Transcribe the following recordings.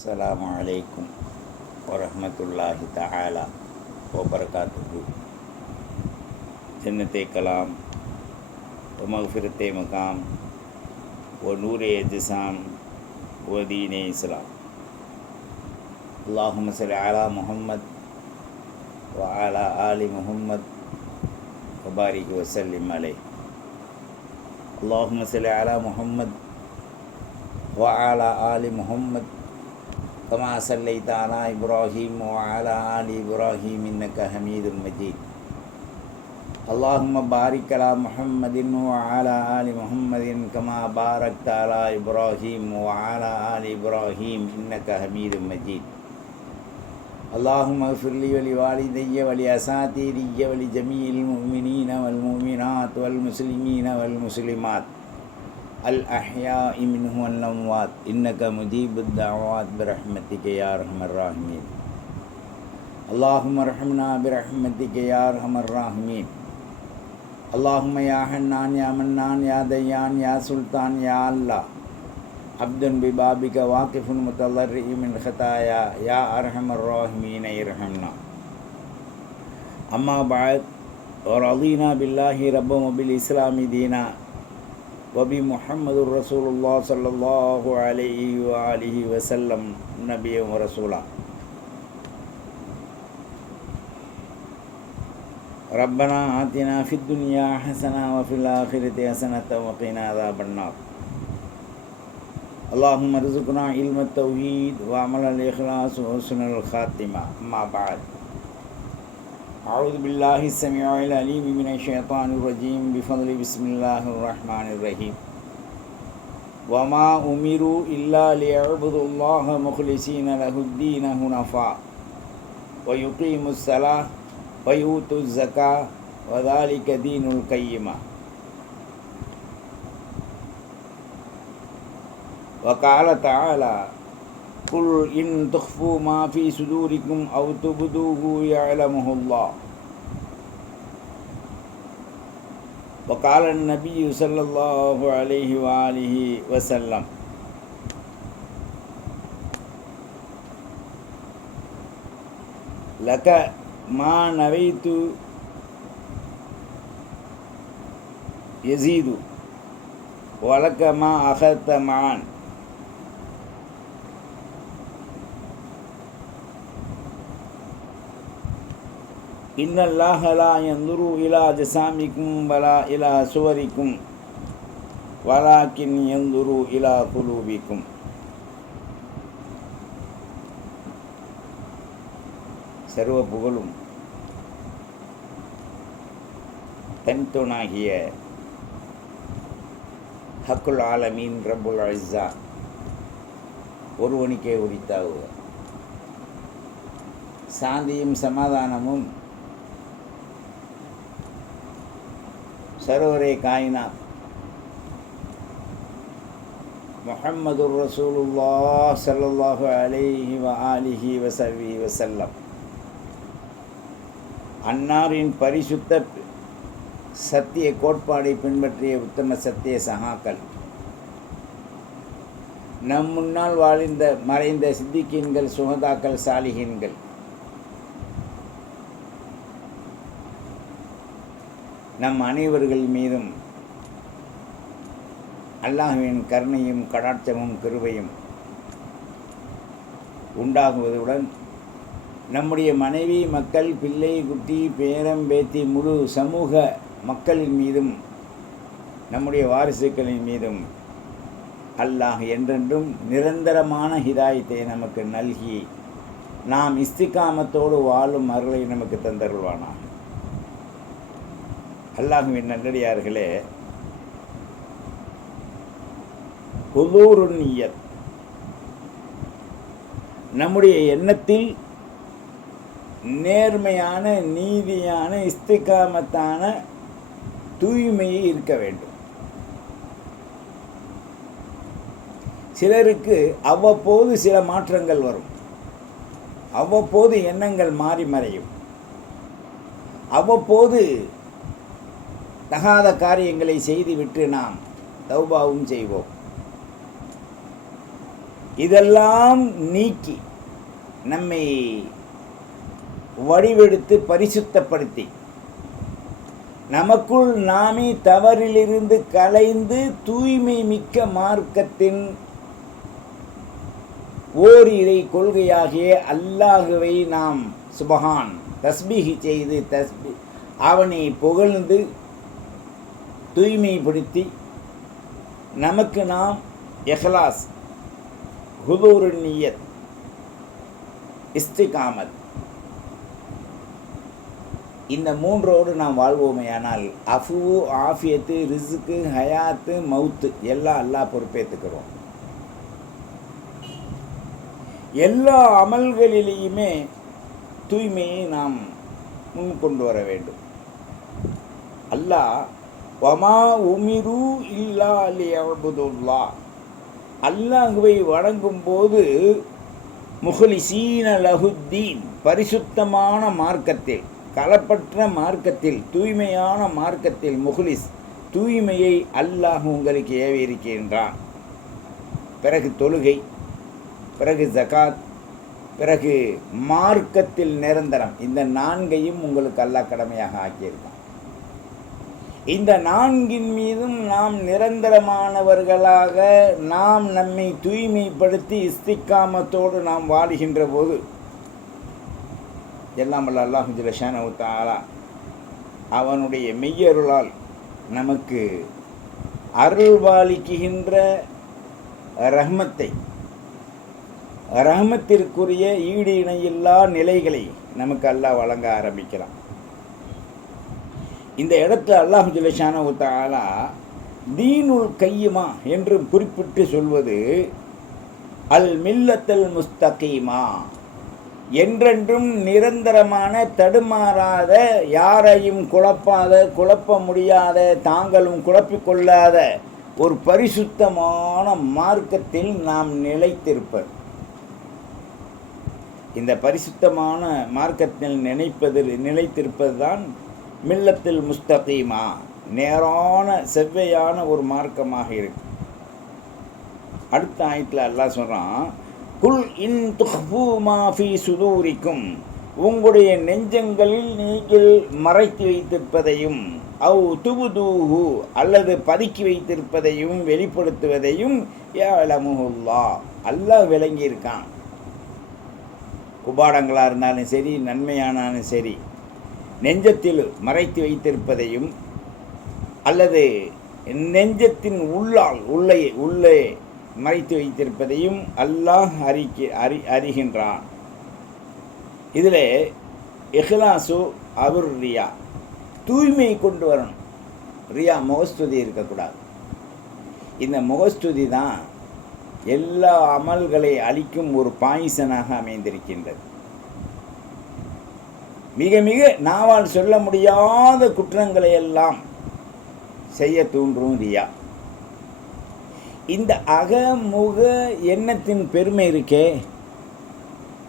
السلام عليكم ورحمة الله تعالى وبركاته. جنة كلام ومغفرة مقام ونور اجسام ودين إسلام. اللهم صل على محمد وعلى آل محمد وبارك وسلم عليه. اللهم صل على محمد وعلى آل محمد كما صليت على إبراهيم وعلى آل إبراهيم إنك حميد مجيد. اللهم بارك على محمد وعلى آل محمد كما باركت على إبراهيم وعلى آل إبراهيم إنك حميد مجيد. اللهم اغفر لي ولوالدي ولأساتذتي ولجميع المؤمنين والمؤمنات والمسلمين والمسلمات. الأحياء منه والأموات. إنك مجيب الدعوات برحمتك يا أرحم الراحمين. اللهم ارحمنا برحمتك يا أرحم الراحمين. اللهم يا حنان يا منان يا ديان يا سلطان يا الله. عبد ببابك واقف متضرع من خطايا يا أرحم الراحمين ارحمنا. أما بعد ورضينا بالله ربا وبالإسلام دينا. وبمحمد رسول الله صلى الله عليه وآله وسلم نبيا ورسولا. ربنا آتنا في الدنيا حسنة وفي الآخرة حسنة وقنا عذاب النار. اللهم ارزقنا علم التوحيد وعمل الإخلاص وحسن الخاتمة. أما بعد. أعوذ بالله السميع العليم من الشيطان الرجيم. بفضل بسم الله الرحمن الرحيم. وما أمروا إلا ليعبدوا الله مخلصين له الدين هنفاء ويقيموا الصلاة ويؤتوا الزكاة وذلك دين القيمة. وقال تعالى قل إن تخفوا ما في صدوركم أو تبدوه يعلمه الله وقال النبي صلى الله عليه وآله وسلم لك ما نويت يزيد ولك ما أخذت معا இன்னல்லாஹலா எந்துரு இலா ஜசாமிக்கும் வலா இலா சுவரிக்கும். வலாக்கின் எந்துரு இலா குலூபிக்கும். சர்வ புகழும் தன்துணாகிய ஹக்குல் ஆலமீன் ரபுல் அல்சா ஒருவனுக்கே உரித்தாகுக சாந்தியும் சமாதானமும் சரோரே காயினா முஹம்மது ரசூலுல்லா சல்லல்லாஹு அலேஹி வ ஆலிஹி வசவி வசல்லம் அன்னாரின் பரிசுத்த சத்திய கோட்பாடை பின்பற்றிய உத்தம சத்திய சகாக்கள். நம் முன்னால் வாழ்ந்த மறைந்த சித்திகீன்கள் சுகதாக்கள் சாலிகின்கள். நம் அனைவர்கள் மீதும் அல்லாஹுவின் கருணையும் கடாட்சமும் கிருவையும் உண்டாகுவதுடன் நம்முடைய மனைவி மக்கள் பிள்ளை குட்டி பேரம் பேத்தி முழு சமூக மக்களின் மீதும் நம்முடைய வாரிசுகளின் மீதும் அல்லாஹ் என்றென்றும் நிரந்தரமான ஹிதாயத்தை நமக்கு நல்கி நாம் இஸ்திகாமத்தோடு வாழும் அருளை நமக்கு தந்தருள்வானாக. அல்லாஹுவின் நல்லடியார்களே ஹுதூருன் நியத் நம்முடைய எண்ணத்தில் நேர்மையான நீதியான இஸ்திகாமத்தான தூய்மையை இருக்க வேண்டும். சிலருக்கு அவ்வப்போது சில மாற்றங்கள் வரும். அவ்வப்போது எண்ணங்கள் மாறி மறையும். அவ்வப்போது தகாத காரியங்களை செய்துவிட்டு நாம் தௌபாவும் செய்வோம். இதெல்லாம் நீக்கி நம்மை வடிவெடுத்து பரிசுத்தப்படுத்தி நமக்குள் நாமே தவறிலிருந்து கலைந்து தூய்மை மிக்க மார்க்கத்தின் ஓரிரை கொள்கையாகிய அல்லாஹுவை நாம் சுபகான் தஸ்பீகி செய்து தஸ்பி அவனை புகழ்ந்து தூய்மைப்படுத்தி நமக்கு நாம் எஹ்லாஸ் ஹுதூரு இஸ்திகாமத். இந்த மூன்றோடு நாம் வாழ்வோமையானால் அஃபு ஆஃபியத்து ரிசுக்கு ஹயாத்து மவுத்து எல்லாம் அல்லாஹ் பொறுப்பேற்றுக்கிறோம் எல்லா அமல்களிலேயுமே தூய்மையை நாம் முன் கொண்டு வர வேண்டும். அல்லாஹ் வமா உமிரு இல்லா லியபுதுல்லா அல்லாஹுவை வணங்கும் போது முஹ்லிசீன லஹுத்தீன் பரிசுத்தமான மார்க்கத்தில் களப்பற்ற மார்க்கத்தில் தூய்மையான மார்க்கத்தில் முஹ்லிஸ் தூய்மையை அல்லாஹ் உங்களுக்கு ஏவியிருக்கின்றான். பிறகு தொழுகை பிறகு ஜகாத் பிறகு மார்க்கத்தில் நிரந்தரம். இந்த நான்கையும் உங்களுக்கு அல்லாஹ் கடமையாக ஆக்கியிருக்கான். இந்த நான்கின் மீதும் நாம் நிரந்தரமானவர்களாக நாம் நம்மை தூய்மைப்படுத்தி இஸ்திக்காமத்தோடு நாம் வாழுகின்ற போது எல்லாம் வல்ல அல்லாஹு ஜலஷானு தாலா அவனுடைய மெய்யருளால் நமக்கு அருள்வாளிக்குகின்ற ரஹ்மத்தை ரஹமத்திற்குரிய ஈடு இணையில்லா நிலைகளை நமக்கு அல்லாஹ் வழங்க ஆரம்பிக்கலாம் இந்த இடத்துல அல்லாஹு ஜலஷான தாலா தீனுல் கையுமா என்று குறிப்பிட்டு சொல்வது அல் மில்லத்தல் முஸ்தகீமா என்றென்றும் நிரந்தரமான தடுமாறாத யாரையும் குழப்பாத குழப்ப முடியாத தாங்களும் குழப்பிக்கொள்ளாத ஒரு பரிசுத்தமான மார்க்கத்தில் நாம் நிலைத்திருப்பது இந்த பரிசுத்தமான மார்க்கத்தில் நினைப்பதில் நிலைத்திருப்பது தான் மில்லத்தில் முஸ்தகீமா நேரான செவ்வையான ஒரு மார்க்கமாக இருக்கு. அடுத்த ஆயத்தில் எல்லாம் சொல்கிறான் குல் இன் துஹ்பு மாஃபி சுதூரிக்கும் உங்களுடைய நெஞ்சங்களில் நீங்கள் மறைத்து வைத்திருப்பதையும் அவ் துபுதூஹு அல்லது பதுக்கி வைத்திருப்பதையும் வெளிப்படுத்துவதையும் ஏலமுல்லா அல்லாஹ் விளங்கியிருக்கான். குபாடங்களாக இருந்தாலும் சரி நன்மையானாலும் சரி நெஞ்சத்தில் மறைத்து வைத்திருப்பதையும் அல்லது நெஞ்சத்தின் உள்ளால் உள்ளே உள்ளே மறைத்து வைத்திருப்பதையும் அல்லாஹ் அறிக்க அறி அறிகின்றான். இதில் இஹ்லாசு அவர் ரியா தூய்மை கொண்டு வரணும். ரியா முகஸ்துதி இருக்கக்கூடாது. இந்த முகஸ்துதி தான் எல்லா அமல்களை அளிக்கும் ஒரு பாய்சனாக அமைந்திருக்கின்றது. மிக மிக நாவால் சொல்ல முடியாத குற்றங்களை எல்லாம் செய்ய தூண்டும் ரியா இந்த அகமுக எண்ணத்தின் பெருமை இருக்கே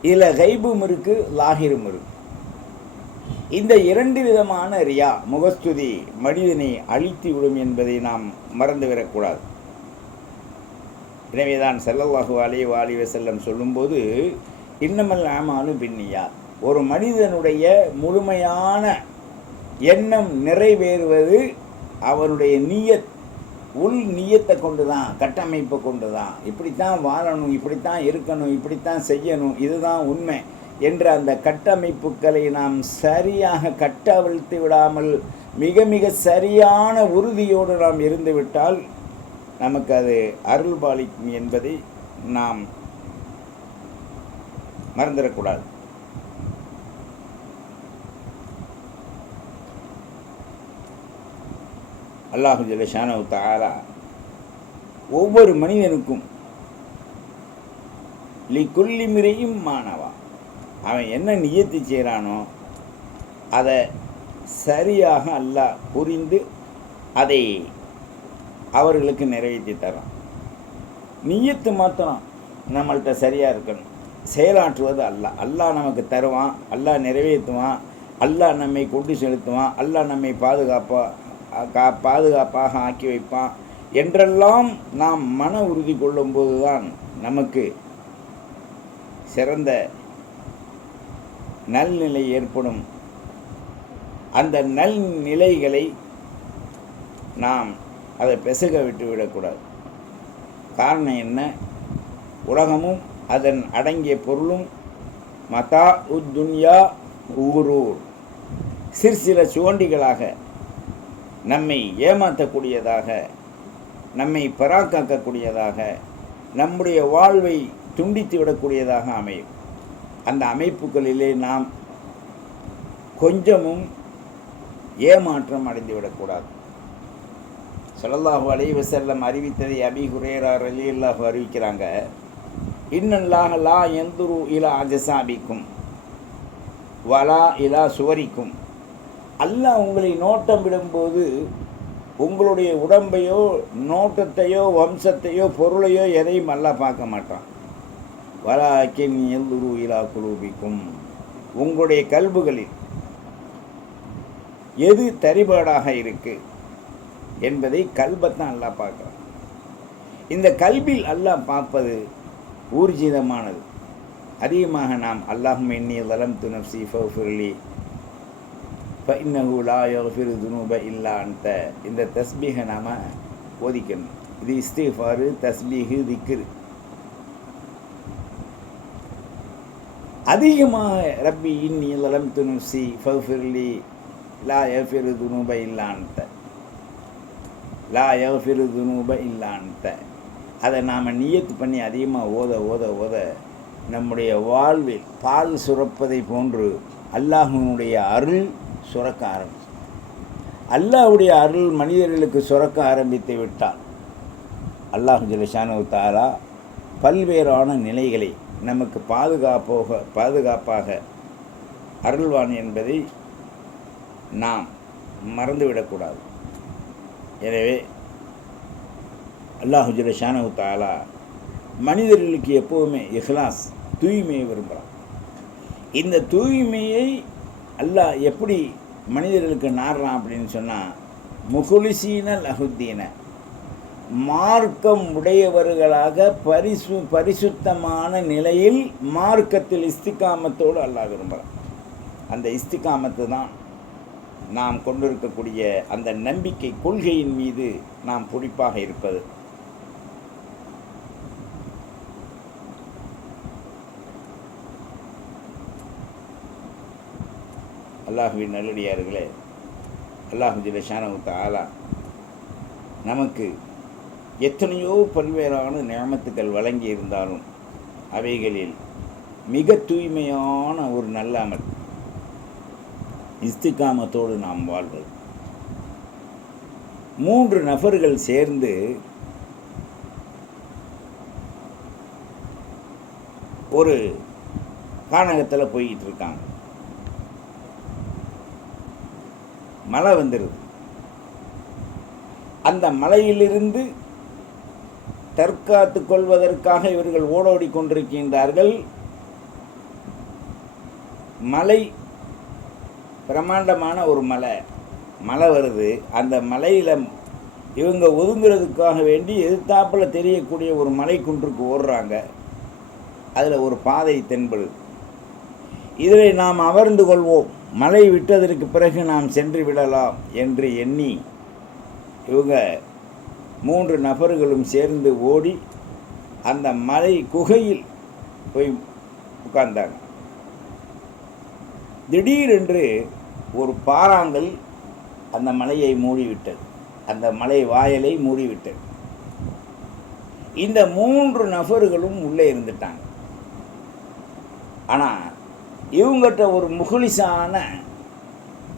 இதில் கைபும் இருக்கு லாகிரும் இருக்கு. இந்த இரண்டு விதமான ரியா முகஸ்துதி மனிதனை அழித்து விடும் என்பதை நாம் மறந்துவிடக்கூடாது. எனவேதான் செல்லவாகு அலே வாலிவ செல்லம் சொல்லும்போது இன்னமல் ஆமாலும் பின்னியா ஒரு மனிதனுடைய முழுமையான எண்ணம் நிறைவேறுவது அவனுடைய நீயத் உள் நீயத்தை கொண்டு தான் கட்டமைப்பை கொண்டு தான் இப்படித்தான் வாழணும் இப்படித்தான் இருக்கணும் இப்படித்தான் செய்யணும் இதுதான் உண்மை என்ற அந்த கட்டமைப்புகளை நாம் சரியாக கட்டவிழ்த்து விடாமல் மிக மிக சரியான உறுதியோடு நாம் இருந்துவிட்டால் நமக்கு அது அருள்பாலிக்கும் என்பதை நாம் மறந்துடக்கூடாது. அல்லாஹு ஜலஷானு தாரா ஒவ்வொரு மனிதனுக்கும் லி குல்லி மிரையும் மாணவா. அவன் என்ன நியத்தி செய்கிறானோ அதை சரியாக அல்லாஹ் புரிந்து அதை அவர்களுக்கு நிறைவேற்றி தரான். நியத்து மாத்திரம் நம்மள்கிட்ட சரியாக இருக்கணும். செயலாற்றுவது அல்லாஹ். அல்லாஹ் நமக்கு தருவான் அல்லாஹ் நிறைவேற்றுவான் அல்லாஹ் நம்மை கொண்டு செலுத்துவான் அல்லாஹ் நம்மை பாதுகாப்பான். கா பாதுகாப்பாக ஆக்கி வைப்பான். என்றெல்லாம் நாம் மன உறுதி கொள்ளும்போது தான் நமக்கு சிறந்த நல்நிலை ஏற்படும். அந்த நல்நிலைகளை நாம் அதை பெசக விட்டு விடக்கூடாது. காரணம் என்ன? உலகமும் அதன் அடங்கிய பொருளும் மதா உத்துன்யா ஊரூர். சிறு சில சுவண்டிகளாக நம்மை ஏமாற்றக்கூடியதாக நம்மை பராக்காக்கக்கூடியதாக நம்முடைய வாழ்வை துண்டித்து விடக்கூடியதாக அமையும். அந்த அமைப்புகளிலே நாம் கொஞ்சமும் ஏமாற்றம் அடைந்து விடக்கூடாது. ஸல்லல்லாஹு அலைஹி செல்லம் அறிவித்ததை அபி ஹுரேரா ரலியல்லாஹு அறிவிக்கிறாங்க. இன்னல்லாஹ லா எந்துரு இலா அஜசாபிக்கும் வலா இலா சுவரிக்கும். அல்லாஹ் உங்களை நோட்டம் விடும்போது உங்களுடைய உடம்பையோ நோட்டத்தையோ வம்சத்தையோ பொருளையோ எதையும் அல்லாஹ் பார்க்க மாட்டான். வலாக்கின் எந்துரு இலா குலூபிக்கும். உங்களுடைய கல்புகளில் எது தரிபாடாக இருக்கு என்பதை கல்பத்தான் அல்லாஹ் பார்க்குறான். இந்த கல்பில் அல்லாஹ் பார்ப்பது ஊர்ஜிதமானது. அதிகமாக நாம் அல்லாஹும் எண்ணிய வலம் துனப்சி ஃபவுஃபிர்லி ஃபஇன்னஹு லா யஃபிரு துனூப இல்லா அன்த இந்த தஸ்பீகை நாம் ஓதிக்கணும் இது இஸ்திஃபாரு தஸ்பீஹு திக்ரு. அதிகமாக ரப்பி இன்னி லலம் துனுசி ஃபவுஃபிர்லி லா யஃபிரு துனூப இல்லா லா யஃபிரு துனூப இல்லா அதை நாம் நியத்து பண்ணி அதிகமாக ஓத ஓத ஓத நம்முடைய வாழ்வில் பால் சுரப்பதை போன்று அல்லாஹனுடைய அருள் சுரக்க ஆரம்பிச்சு அல்லாஹுடைய அருள் மனிதர்களுக்கு சுரக்க ஆரம்பித்து விட்டால் அல்லாஹு ஜலஷானு தாலா பல்வேறான நிலைகளை நமக்கு பாதுகாப்போக பாதுகாப்பாக அருள்வான் என்பதை நாம் மறந்துவிடக்கூடாது. எனவே அல்லாஹு ஜலஷானு தாலா மனிதர்களுக்கு எப்போவுமே இஹ்லாஸ் தூய்மையை விரும்புகிறான் இந்த தூய்மையை அல்லாஹ் எப்படி மனிதர்களுக்கு நாடுறான் அப்படின்னு சொன்னால் முகுலிசீன லகுத்தீன. மார்க்கம் உடையவர்களாக பரிசு பரிசுத்தமான நிலையில் மார்க்கத்தில் இஸ்திகாமத்தோடு அல்லாஹ் விரும்புகிறான் அந்த இஸ்திகாமத்து தான் நாம் கொண்டிருக்கக்கூடிய அந்த நம்பிக்கை கொள்கையின் மீது நாம் பிடிப்பாக இருப்பது. அல்லாஹுவின் நல்லடியார்களே அல்லாஹு ஜிலஷானவுத்த ஆலா நமக்கு எத்தனையோ பல்வேறான நியமத்துக்கள் வழங்கி இருந்தாலும் அவைகளில் மிக தூய்மையான ஒரு நல்ல அமல் இஸ்திகாமத்தோடு நாம் வாழ்வது. மூன்று நபர்கள் சேர்ந்து ஒரு கானகத்தில் போய்கிட்டு இருக்காங்க. மழை வந்துடுது அந்த மலையிலிருந்து தற்காத்து கொள்வதற்காக இவர்கள் ஓடோடி கொண்டிருக்கின்றார்கள். மலை பிரமாண்டமான ஒரு மலை மலை வருது. அந்த மலையில் இவங்க ஒதுங்கிறதுக்காக வேண்டி எதிர்த்தாப்பில் தெரியக்கூடிய ஒரு மலை குன்றுக்கு ஓடுறாங்க. அதில் ஒரு பாதை தென்படுது. இதிலே நாம் அமர்ந்து கொள்வோம். மழை விட்டதற்கு பிறகு நாம் சென்று விடலாம் என்று எண்ணி இவங்க மூன்று நபர்களும் சேர்ந்து ஓடி அந்த மலை குகையில் போய் உட்கார்ந்தாங்க. திடீரென்று ஒரு பாறாங்கல் அந்த மலையை மூடிவிட்டது. அந்த மலை வாயலை மூடிவிட்டது. இந்த மூன்று நபர்களும் உள்ளே இருந்துட்டாங்க. ஆனால் இவங்ககிட்ட ஒரு முகுலிசான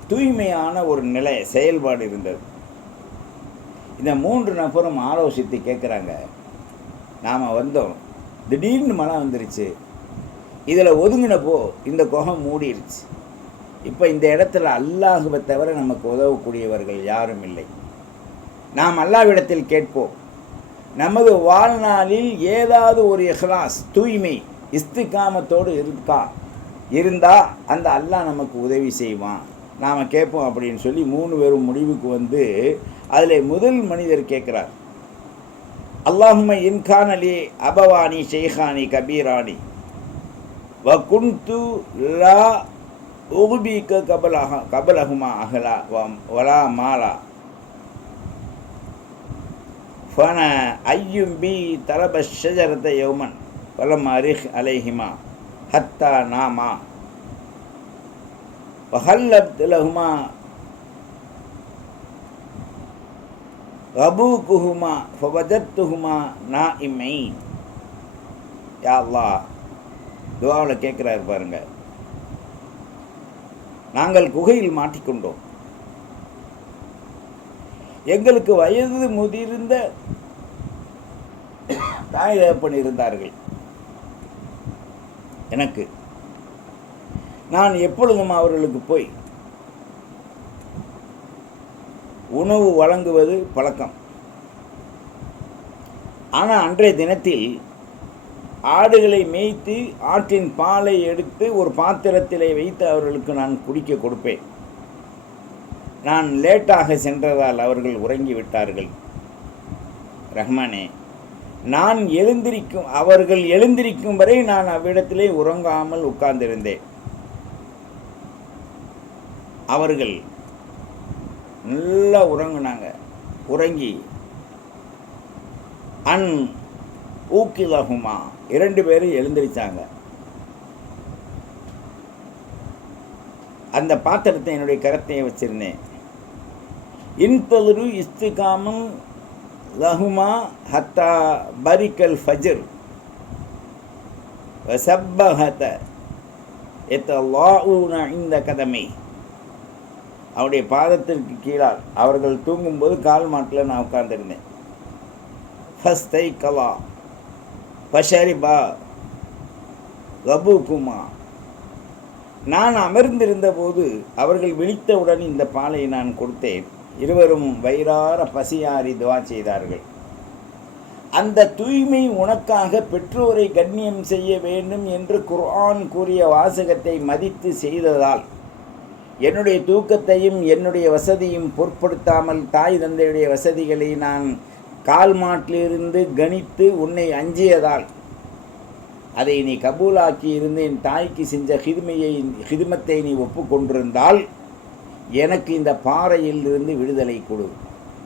தூய்மையான ஒரு நிலை செயல்பாடு இருந்தது. இந்த மூன்று நபரும் ஆலோசித்து கேட்குறாங்க நாம் வந்தோம். திடீர்னு மழை வந்துருச்சு. இதில் ஒதுங்கினப்போ இந்த குகம் மூடிருச்சு. இப்போ இந்த இடத்துல அல்லாஹுவை தவிர நமக்கு உதவக்கூடியவர்கள் யாரும் இல்லை. நாம் அல்லாவிடத்தில் கேட்போம். நமது வாழ்நாளில் ஏதாவது ஒரு இஹ்லாஸ் தூய்மை இஸ்திகாமத்தோடு இருக்கா? இருந்தால் அந்த அல்லாஹ் நமக்கு உதவி செய்வான். நாம் கேட்போம் அப்படின்னு சொல்லி மூணு பேரும் முடிவுக்கு வந்து அதில் முதல் மனிதர் கேட்குறார். அல்லாஹும இன்கானலி அபவானி ஷெய்ஹானி கபீரானி. வகுந்து லா உகுபிக்க கபலஹா கபலஹுமா அகலா வம் வலா மாலா. ஃபன ஐயும் பி தலப ஷஜரத யௌமன் வலம் அரிஹ் அலைஹிமா. ஹத்தா நாமா. வஹல்லத் ரபு குஹுமா ஃபவஜத்துஹுமா நா இம்மை யாவா துவாவில் கேட்குறாரு பாருங்க. நாங்கள் குகையில் மாட்டிக்கொண்டோம். எங்களுக்கு வயது முதிர்ந்த தாய் தகப்பன் இருந்தார்கள். எனக்கு. நான் எப்பொழுதும் அவர்களுக்கு போய் உணவு வழங்குவது பழக்கம். ஆனால் அன்றைய தினத்தில் ஆடுகளை மேய்த்து ஆற்றின் பாலை எடுத்து ஒரு பாத்திரத்திலே வைத்து அவர்களுக்கு நான் குடிக்க கொடுப்பேன். நான் லேட்டாக சென்றதால் அவர்கள் உறங்கி விட்டார்கள். ரஹ்மானே நான் எழுந்திருக்கும் அவர்கள் எழுந்திருக்கும் வரை நான் அவ்விடத்திலே உறங்காமல் உட்கார்ந்திருந்தேன். அவர்கள் நல்லா உறங்கினாங்க. உறங்கி அன் ஊக்கிலகுமா? இரண்டு பேரும் எழுந்திருச்சாங்க. அந்த பாத்திரத்தை என்னுடைய கரத்தையே வச்சிருந்தேன். இன்தொரு இஸ்துகாமம் லஹுமா ஹத்தா பரிக்கல் ஃபஜர். வசப்பஹத. எத்தல்லாஊன இந்த கதமை. அவருடைய பாதத்திற்கு கீழால் அவர்கள் தூங்கும்போது கால் மாட்டில் நான் உட்கார்ந்திருந்தேன். ஃபஸ்தை கலா பஷரிபா கபுகுமா நான் அமர்ந்திருந்த போது அவர்கள் விழித்தவுடன் இந்த பாலை நான் கொடுத்தேன். இருவரும் வயிறார பசியாரி துவா செய்தார்கள். அந்த தூய்மை உனக்காக பெற்றோரை கண்ணியம் செய்ய வேண்டும் என்று குர்ஆன் கூறிய வாசகத்தை மதித்து செய்ததால் என்னுடைய தூக்கத்தையும் என்னுடைய வசதியும் பொருட்படுத்தாமல் தாய் தந்தையுடைய வசதிகளை நான் கால் மாட்டிலிருந்து கணித்து உன்னை அஞ்சியதால் அதை நீ கபூலாக்கி இருந்து என் தாய்க்கு செஞ்ச ஹிதுமையை ஹிதுமத்தை நீ ஒப்புக்கொண்டிருந்தால் எனக்கு இந்த பாறையில் இருந்து விடுதலை கொடு.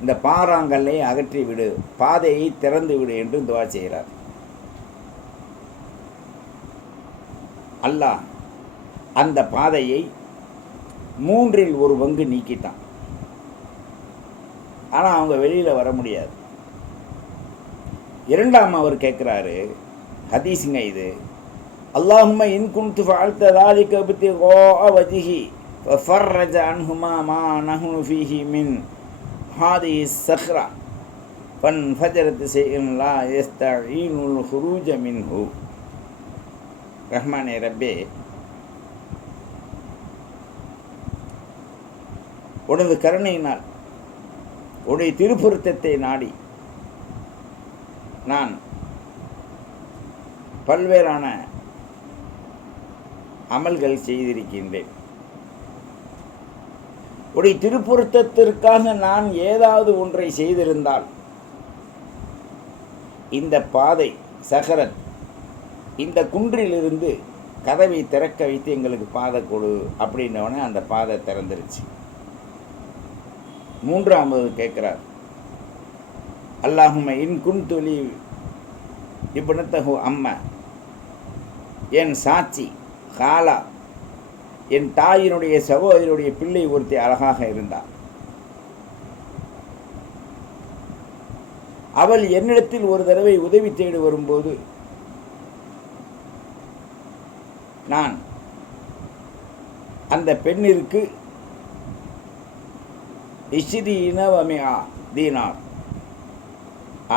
இந்த பாறாங்கல்லை அகற்றி விடு. பாதையை திறந்து விடு என்று துவா செய்கிறார். அல்லாஹ் அந்த பாதையை மூன்றில் ஒரு பங்கு நீக்கிட்டான். ஆனால் அவங்க வெளியில் வர முடியாது. இரண்டாம் அவர் கேட்குறாரு ஹதீஸுங்க இது அல்லாஹும்ம இன்குன்து வாழ்த்ததாலிக்கு பற்றி ஓ வதிகி وجهه ففرج عنهما ما نحن فيه من هذه الصخرة فانفجرت شيء لا يستعين الخروج منه ரஹ்மானே ரப்பே உனது கருணையினால் உன்னுடைய திருப்பொருத்தத்தை நாடி நான் பல்வேறான அமல்கள் செய்திருக்கின்றேன் உடைய திருப்பொருத்தத்திற்காக நான் ஏதாவது ஒன்றை செய்திருந்தால் இந்த பாதை சகரன் இந்த குன்றிலிருந்து கதவை திறக்க வைத்து எங்களுக்கு பாதை கொடு அப்படின்னவனே அந்த பாதை திறந்துருச்சு. மூன்றாவது கேட்குறார் அல்லாஹும இன் குன்துலி இப்னத்தஹு அம்மா என் சாட்சி காலா என் தாயினுடைய சகோதரியுடைய பிள்ளை ஒருத்தி அழகாக இருந்தாள். அவள் என்னிடத்தில் ஒரு தடவை உதவி தேடி வரும்போது நான் அந்த பெண்ணிற்கு இஸ்ரீன வமியா தீனார்.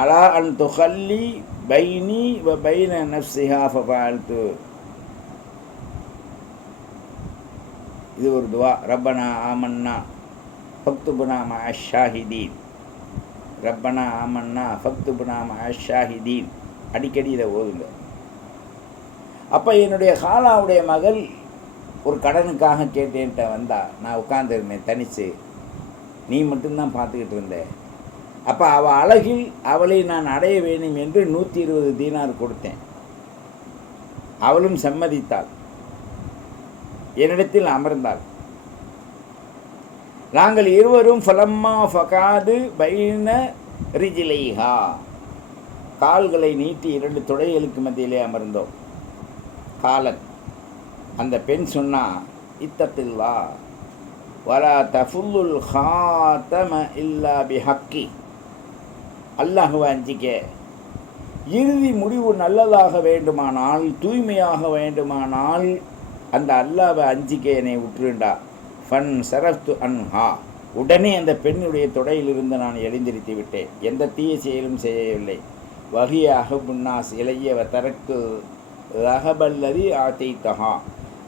அலா அன் துஹல்லி பைனி வ பைன நஃப்சிஹா ஃபபால்து இது ஒரு துவா ரப்பனா ஆமன்னா ஃபக்துபுனா மா ரப்பனா ஆமன்னா ஃபக்துபுனா மா அடிக்கடி இதை ஓதுங்க. அப்போ என்னுடைய ஹாலாவுடைய மகள் ஒரு கடனுக்காக கேட்டேன்ட்ட வந்தா நான் உட்காந்துருந்தேன் தனிச்சு நீ மட்டும்தான் பார்த்துக்கிட்டு இருந்த. அப்போ அவள் அழகில் அவளை நான் அடைய வேண்டும் என்று நூற்றி இருபது தீனார் கொடுத்தேன். அவளும் சம்மதித்தாள். என்னிடத்தில் அமர்ந்தாள். நாங்கள் இருவரும் ஃபலம்மா ஃபகாது பைன ரிஜிலைஹா. கால்களை நீட்டி இரண்டு துடைகளுக்கு மத்தியிலே அமர்ந்தோம். காலன் அந்த பெண் சொன்னா இத்தத்தில்லா வரா தஃபுல்லுல் ஹாத்தம இல்லா பிஹக்கி. அல்லாஹுவை அஞ்சிக்க இறுதி முடிவு நல்லதாக வேண்டுமானால் தூய்மையாக வேண்டுமானால் அந்த அல்லாவை அஞ்சிக்க என்னை உற்றுண்டா ஃபன் சரஃப்து அன்ஹா. உடனே அந்த பெண்ணுடைய தொடையிலிருந்து நான் எழுந்திருத்து விட்டேன். எந்த தீய செயலும் செய்யவில்லை. வகிய அகபுன்னாஸ் இளையவ தரக்கு ரகபல்லதி ஆத்தைத்தஹா.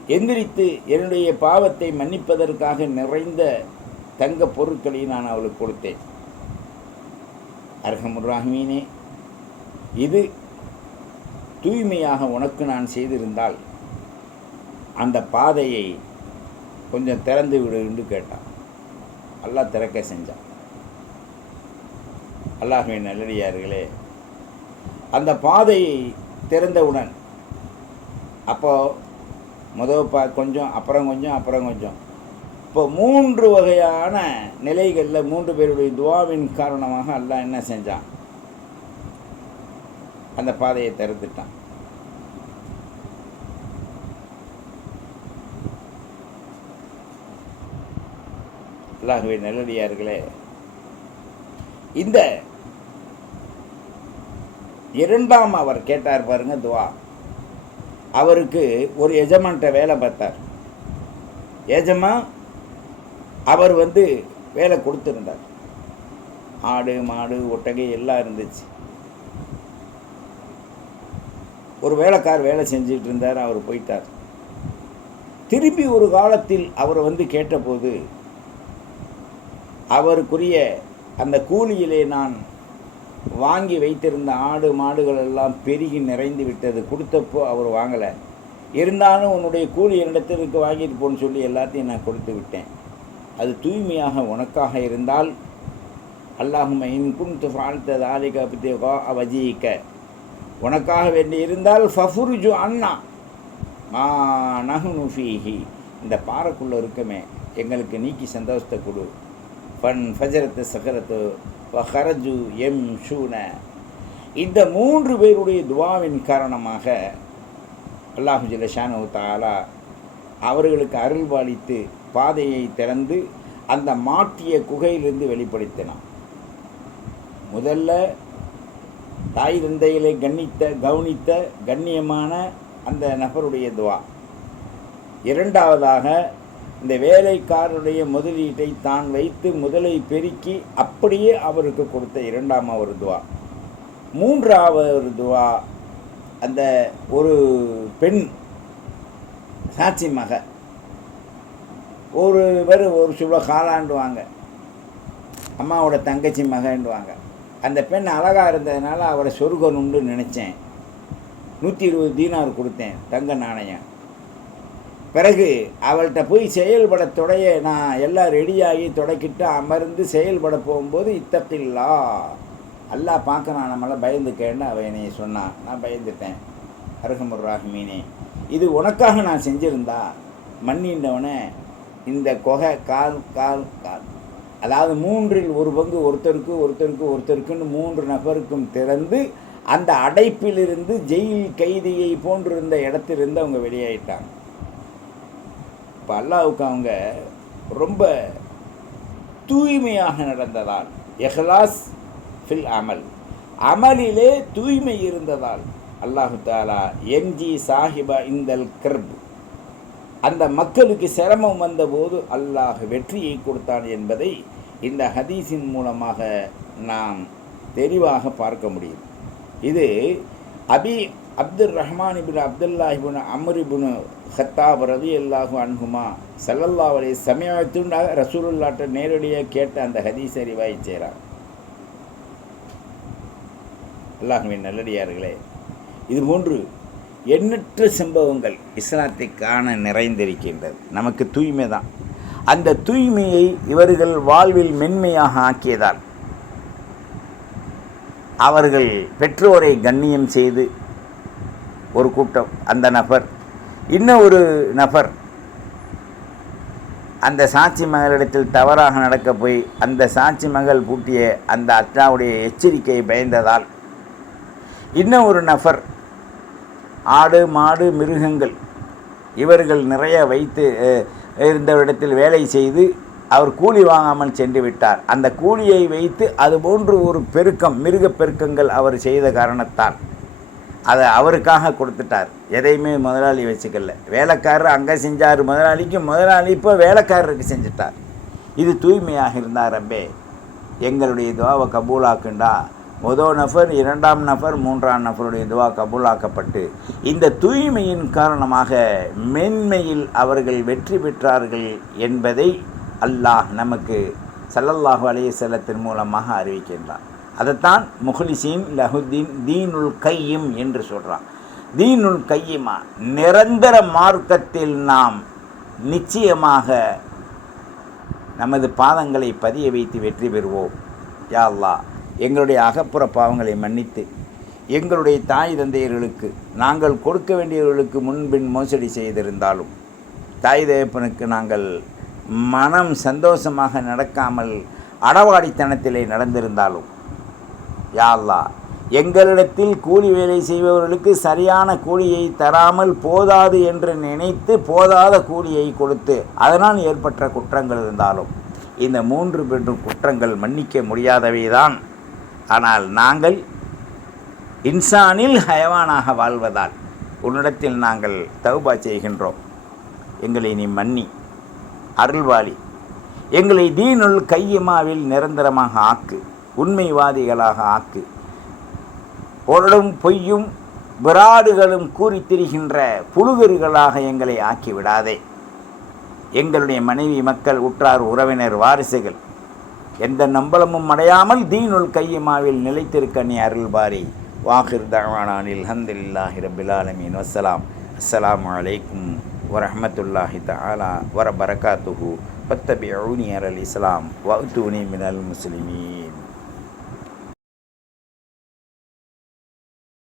எந்திரித்து என்னுடைய பாவத்தை மன்னிப்பதற்காக நிறைந்த தங்க பொருட்களை நான் அவளுக்கு கொடுத்தேன். அர்ஹமுர்ராஹ்மீனே இது தூய்மையாக உனக்கு நான் செய்திருந்தால் அந்த பாதையை கொஞ்சம் திறந்து விடுன்னு கேட்டான். அல்லாஹ் திறக்க செஞ்சான். அல்லாஹ்வின் நல்லடியார்களே அந்த பாதையை திறந்தவுடன் அப்போ முதல் பா கொஞ்சம் அப்புறம் கொஞ்சம் அப்புறம் கொஞ்சம். இப்போ மூன்று வகையான நிலைகளில் மூன்று பேருடைய துவாவின் காரணமாக அல்லாஹ் என்ன செஞ்சான்? அந்த பாதையை திறந்துட்டான். அல்லாஹுவே நல்லடியார்களே இந்த இரண்டாம் அவர் கேட்டார் பாருங்க துவா. அவருக்கு ஒரு எஜமான்கிட்ட வேலை பார்த்தார். எஜமா அவர் வந்து வேலை கொடுத்துருந்தார். ஆடு மாடு ஒட்டகை எல்லாம் இருந்துச்சு. ஒரு வேலைக்கார் வேலை செஞ்சுட்டு இருந்தார் அவர் போயிட்டார். திருப்பி ஒரு காலத்தில் அவர் வந்து கேட்டபோது அவருக்குரிய அந்த கூலியிலே நான் வாங்கி வைத்திருந்த ஆடு மாடுகள் எல்லாம் பெருகி நிறைந்து விட்டது. கொடுத்தப்போ அவர் வாங்கலை. இருந்தாலும் உன்னுடைய கூலி என்னிடத்திற்கு வாங்கிட்டு போன்னு சொல்லி எல்லாத்தையும் நான் கொடுத்து விட்டேன். அது தூய்மையாக உனக்காக இருந்தால் அல்லாஹும் இன் குன்து ஃபால்த்த தாலிக பித்தேகா அவஜீக்க உனக்காக வேண்டி இருந்தால் ஃபஃபுருஜு அண்ணா. மா நகுனு நுஃபீஹி இந்த பாறைக்குள்ளே இருக்குமே. எங்களுக்கு நீக்கி சந்தோஷத்தை கொடு. ஃபன் ஃபஜரத்து சகரத்து வஹரஜு எம் ஷூன. இந்த மூன்று பேருடைய துவாவின் காரணமாக அல்லாஹு ஜிலஷானு தாலா அவர்களுக்கு அருள்பாலித்து பாதையை திறந்து அந்த மாட்டிய குகையிலிருந்து வெளிப்படுத்தினான். முதல்ல தாய் தந்தைகளை கண்ணித்த கவனித்த கண்ணியமான அந்த நபருடைய துவா. இரண்டாவதாக இந்த வேலைக்காரருடைய முதலீட்டை தான் வைத்து முதலை பெருக்கி அப்படியே அவருக்கு கொடுத்த இரண்டாம் ஒரு துவா. மூன்றாவது ஒரு துவா அந்த ஒரு பெண் சாட்சி மக. ஒரு பேர் ஒரு சில காலாண்டுவாங்க. அம்மாவோட தங்கச்சி மகன்டுவாங்க அந்த பெண் அழகாக இருந்ததுனால அவரை சொருகணும்னு நினச்சேன். நூற்றி இருபது தீனார் கொடுத்தேன் தங்க நாணயம். பிறகு அவள்கிட்ட போய் செயல்பட தொடைய நான் எல்லாம் ரெடியாகி தொடக்கிட்டு அமர்ந்து செயல்பட போகும்போது இத்தத்தில்லா அல்லா பார்க்க நம்மளை பயந்துக்கேன்னு அவன் என்னை சொன்னான். நான் பயந்துட்டேன். அருகமுர் ராஹ்மீனே இது உனக்காக நான் செஞ்சிருந்தா? மண்ணின்றவனே இந்த கொகை கால் கால் கால். அதாவது மூன்றில் ஒரு பங்கு ஒருத்தருக்கு ஒருத்தருக்கு ஒருத்தருக்குன்னு மூன்று நபருக்கும் திறந்து அந்த அடைப்பிலிருந்து ஜெயில் கைதியை போன்றிருந்த இடத்திலிருந்து அவங்க வெளியாயிட்டாங்க. இப்போ அல்லாவுக்கு அவங்க ரொம்ப தூய்மையாக நடந்ததால் எஹ்லாஸ் ஃபில் அமல். அமலிலே தூய்மை இருந்ததால் அல்லாஹு தாலா எம்ஜி சாஹிபா இந்தல் கர்ப். அந்த மக்களுக்கு சிரமம் வந்தபோது அல்லாஹ் வெற்றியை கொடுத்தான் என்பதை இந்த ஹதீஸின் மூலமாக நாம் தெளிவாக பார்க்க முடியும். இது அபி அப்துல் ரஹ்மான் இபின் அமர் அமரிபுன் ஹத்தாப் ரதி அல்லாஹு அன்ஹுமா சல்லல்லா அலி சமயத்துண்டாக ரசூலுல்லாட்ட நேரடியாக கேட்ட அந்த ஹதீஸ் அறிவாய் செய்கிறான் அல்லாஹுவின் நல்லடியார்களே இது போன்று எண்ணற்ற சம்பவங்கள் இஸ்லாத்தை காண நிறைந்திருக்கின்றது. நமக்கு தூய்மை தான். அந்த தூய்மையை இவர்கள் வாழ்வில் மென்மையாக ஆக்கியதால் அவர்கள் பெற்றோரை கண்ணியம் செய்து ஒரு கூட்டம் அந்த நபர். இன்னும் ஒரு நபர். அந்த சாட்சி மகளிடத்தில் தவறாக நடக்க போய் அந்த சாட்சி மகள் பூட்டிய அந்த அத்தாவுடைய எச்சரிக்கை பயந்ததால் இன்னும் ஒரு நபர். ஆடு மாடு மிருகங்கள். இவர்கள் நிறைய வைத்து இருந்த இடத்தில் வேலை செய்து அவர் கூலி வாங்காமல் சென்று விட்டார். அந்த கூலியை வைத்து அதுபோன்று ஒரு பெருக்கம் மிருக பெருக்கங்கள் அவர் செய்த காரணத்தால். அதை அவருக்காக கொடுத்துட்டார். எதையுமே முதலாளி வச்சுக்கல. வேலைக்காரர் அங்கே செஞ்சார் முதலாளிக்கு முதலாளி இப்போ வேலைக்காரருக்கு செஞ்சுட்டார். இது தூய்மையாக இருந்தார் ரப்பே எங்களுடைய துவாவை கபூலாக்குண்டா. முதல் நபர் இரண்டாம் நபர் மூன்றாம் நபருடைய துவா கபூலாக்கப்பட்டு இந்த தூய்மையின் காரணமாக மென்மையில் அவர்கள் வெற்றி பெற்றார்கள் என்பதை அல்லாஹ் நமக்கு சல்லல்லாஹு அலைஹி செல்லத்தின் மூலமாக அறிவிக்கின்றான். அதைத்தான் முஹ்லிசீன் லஹுத்தீன் தீனுல் கையும் என்று சொல்கிறான் தீனுல் கையுமா நிரந்தர மார்க்கத்தில் நாம் நிச்சயமாக நமது பாதங்களை பதிய வைத்து வெற்றி பெறுவோம். யாழ்லா எங்களுடைய அகப்புற பாவங்களை மன்னித்து எங்களுடைய தாய் தந்தையர்களுக்கு நாங்கள் கொடுக்க வேண்டியவர்களுக்கு முன்பின் மோசடி செய்திருந்தாலும் தாய் தேவப்பனுக்கு நாங்கள் மனம் சந்தோஷமாக நடக்காமல் அடவாடித்தனத்திலே நடந்திருந்தாலும் யாழ்லா எங்களிடத்தில் கூலி வேலை செய்பவர்களுக்கு சரியான கூலியை தராமல் போதாது என்று நினைத்து போதாத கூலியை கொடுத்து அதனால் ஏற்பட்ட குற்றங்கள் இருந்தாலும் இந்த மூன்று பெற்றும் குற்றங்கள் மன்னிக்க முடியாதவைதான். ஆனால் நாங்கள் இன்சானில் ஹயவானாக வாழ்வதால் உன்னிடத்தில் நாங்கள் தௌபா செய்கின்றோம். எங்களை நீ மன்னி அருள்வாளி. எங்களை தீனுள் கையமாவில் நிரந்தரமாக ஆக்கு. உண்மைவாதிகளாக ஆக்கு. பொருளும் பொய்யும் விராடுகளும் கூறி திரிகின்ற புழுகர்களாக எங்களை ஆக்கி விடாதே. எங்களுடைய மனைவி மக்கள் உற்றார் உறவினர் வாரிசுகள் எந்த நம்பலமும் அடையாமல் தீனுல் கையமாவில் நிலைத்திருக்க நீ அருள்பாரி. வாஹிர் தவானானில் ஹந்தில்லாஹி ரபில் ஆலமீன். வஸ்ஸலாம். அஸ்ஸலாமு அலைக்கும் வரஹ்மத்துல்லாஹி தஆலா வர பரகாத்துஹு ஃபத்தபிஊனி அல் இஸ்லாம். வஅத்தூனி மினல் முஸ்லிமீன்.